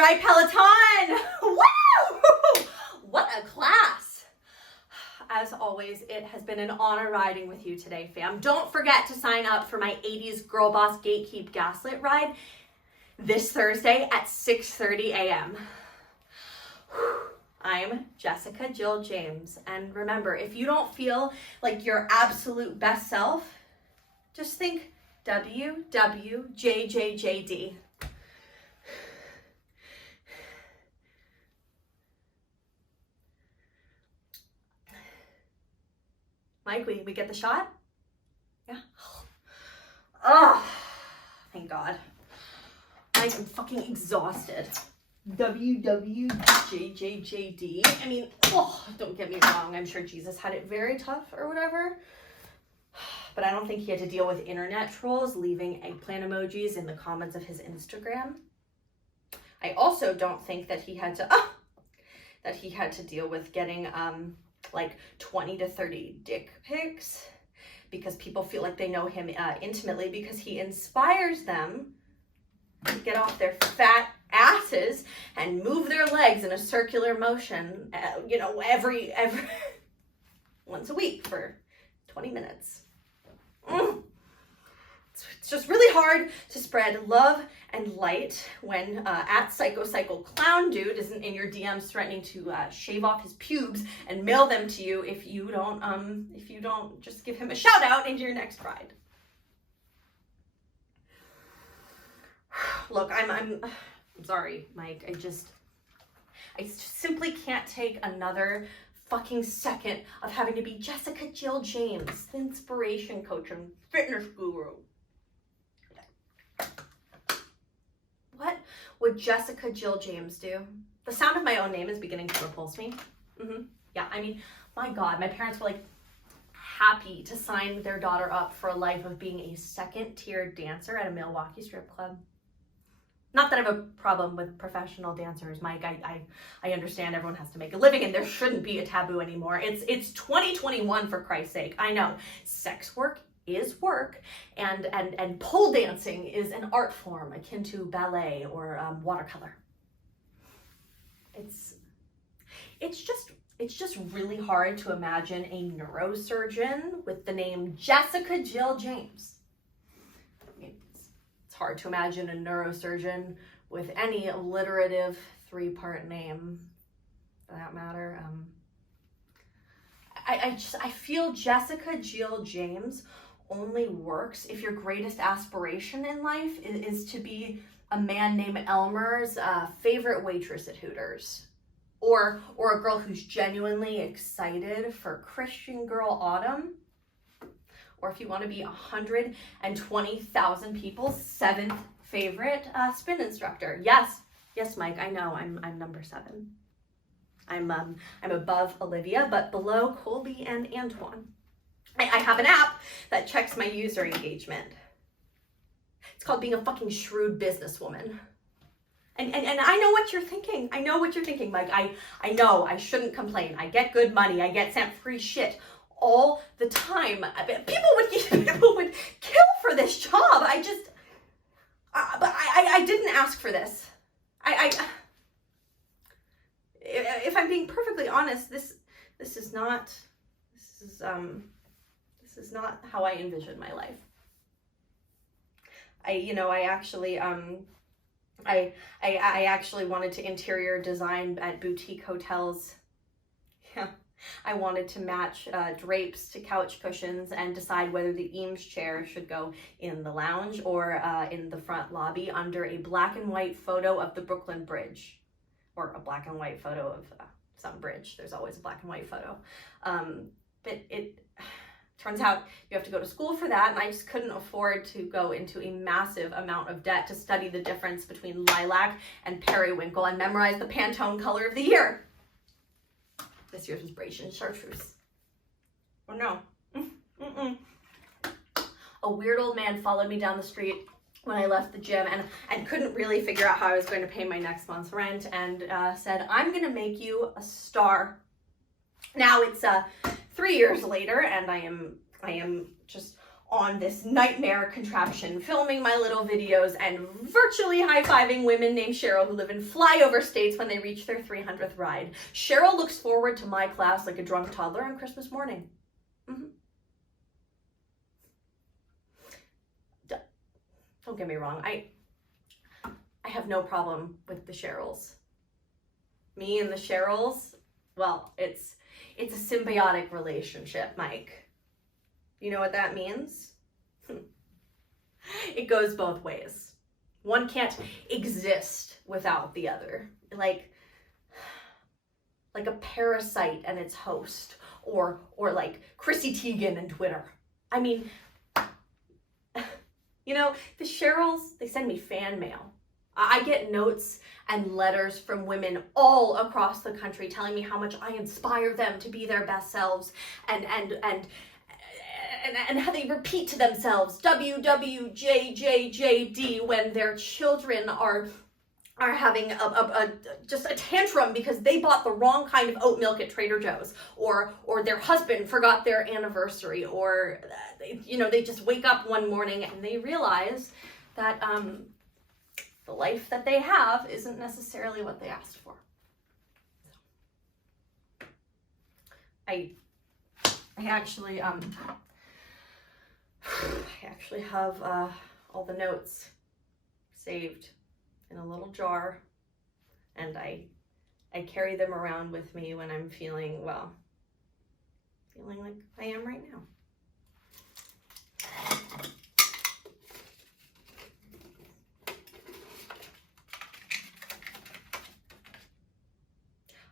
right, Peloton. Woo! What a class. As always, it has been an honor riding with you today, fam. Don't forget to sign up for my 80s Girl Boss Gatekeep Gaslit ride this Thursday at 6:30 a.m. I'm Jessica Jill James. And remember, if you don't feel like your absolute best self, just think WWJJJD. Mike, we get the shot? Yeah. Oh, thank God. Mike, I'm fucking exhausted. WWJJJD. I mean, don't get me wrong. I'm sure Jesus had it very tough or whatever. But I don't think he had to deal with internet trolls leaving eggplant emojis in the comments of his Instagram. I also don't think that he had to deal with getting like 20 to 30 dick pics because people feel like they know him intimately because he inspires them to get off their fat asses and move their legs in a circular motion, every once a week for 20 minutes. It's just really hard to spread love and light when at Psycho Clown Dude isn't in your DMs threatening to shave off his pubes and mail them to you if you don't just give him a shout out into your next ride. Look, I'm sorry, Mike. I simply can't take another fucking second of having to be Jessica Jill James, the inspiration coach and fitness guru. What would Jessica Jill James do? The sound of my own name is beginning to repulse me. Yeah, I mean, my God, my parents were like happy to sign their daughter up for a life of being a second-tier dancer at a Milwaukee strip club. Not that I have a problem with professional dancers, Mike. I understand everyone has to make a living and there shouldn't be a taboo anymore. It's 2021, for Christ's sake. I know sex work is work and pole dancing is an art form akin to ballet or watercolor. It's just really hard to imagine a neurosurgeon with the name Jessica Jill James. It's hard to imagine a neurosurgeon with any alliterative three-part name, for that matter. I feel Jessica Jill James only works if your greatest aspiration in life is to be a man named Elmer's favorite waitress at Hooters. Or a girl who's genuinely excited for Christian Girl Autumn. Or if you want to be 120,000 people's seventh favorite spin instructor. Yes, Mike, I know I'm number 7. I'm above Olivia, but below Colby and Antoine. I have an app that checks my user engagement. It's called being a fucking shrewd businesswoman. And I know what you're thinking. I know what you're thinking, Mike. I know I shouldn't complain. I get good money. I get sent free shit all the time. People would kill for this job. But I didn't ask for this. If I'm being perfectly honest, this is not how I envisioned my life. I actually wanted to interior design at boutique hotels. Yeah, I wanted to match drapes to couch cushions and decide whether the Eames chair should go in the lounge or in the front lobby under a black and white photo of the Brooklyn Bridge, or a black and white photo of some bridge. There's always a black and white photo. But it turns out you have to go to school for that, and I just couldn't afford to go into a massive amount of debt to study the difference between lilac and periwinkle and memorize the Pantone color of the year. This year's was British and chartreuse. Oh no. A weird old man followed me down the street when I left the gym and couldn't really figure out how I was going to pay my next month's rent and said, I'm going to make you a star. Now it's 3 years later and I am just on this nightmare contraption, filming my little videos and virtually high-fiving women named Cheryl who live in flyover states when they reach their 300th ride. Cheryl looks forward to my class like a drunk toddler on Christmas morning. Don't get me wrong, I have no problem with the Cheryls. Me and the Cheryls, well, it's a symbiotic relationship, Mike. You know what that means? It goes both ways. One can't exist without the other. Like a parasite and its host, or like Chrissy Teigen and Twitter. I mean, you know, the Cheryls, they send me fan mail. I get notes and letters from women all across the country telling me how much I inspire them to be their best selves, and how they repeat to themselves WWJJJD when their children are having just a tantrum because they bought the wrong kind of oat milk at Trader Joe's, or their husband forgot their anniversary, or you know, they just wake up one morning and they realize that the life that they have isn't necessarily what they asked for. I actually have all the notes saved in a little jar, and I carry them around with me when I'm feeling like I am right now.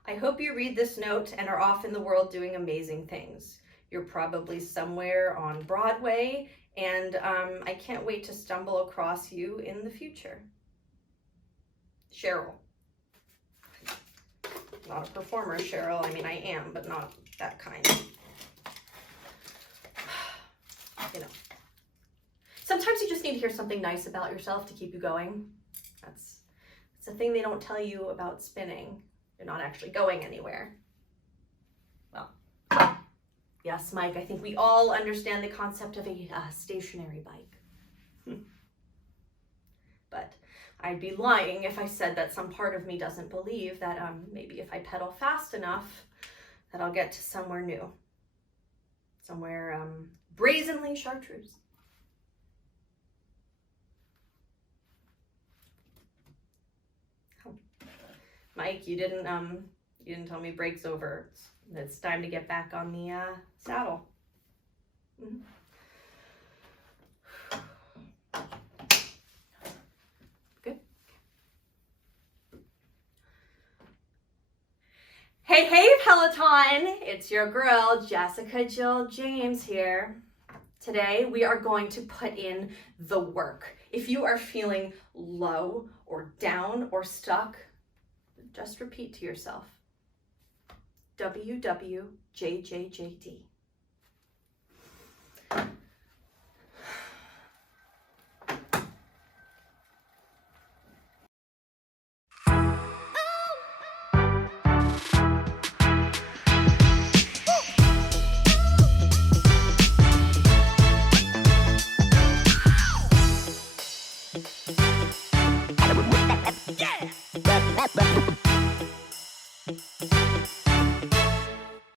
I hope you read this note and are off in the world doing amazing things. You're probably somewhere on Broadway, and I can't wait to stumble across you in the future. Cheryl. Not a performer, Cheryl. I mean, I am, but not that kind. You know, sometimes you just need to hear something nice about yourself to keep you going. It's a thing they don't tell you about spinning. You're not actually going anywhere. Well, yes, Mike, I think we all understand the concept of a stationary bike. But I'd be lying if I said that some part of me doesn't believe that maybe if I pedal fast enough, that I'll get to somewhere new. Somewhere brazenly chartreuse. Oh. Mike, you didn't tell me break's over. It's time to get back on the saddle. Mm-hmm. Hey Peloton, it's your girl Jessica Jill James here. Today we are going to put in the work. If you are feeling low or down or stuck, just repeat to yourself, WWJJJD. Yeah!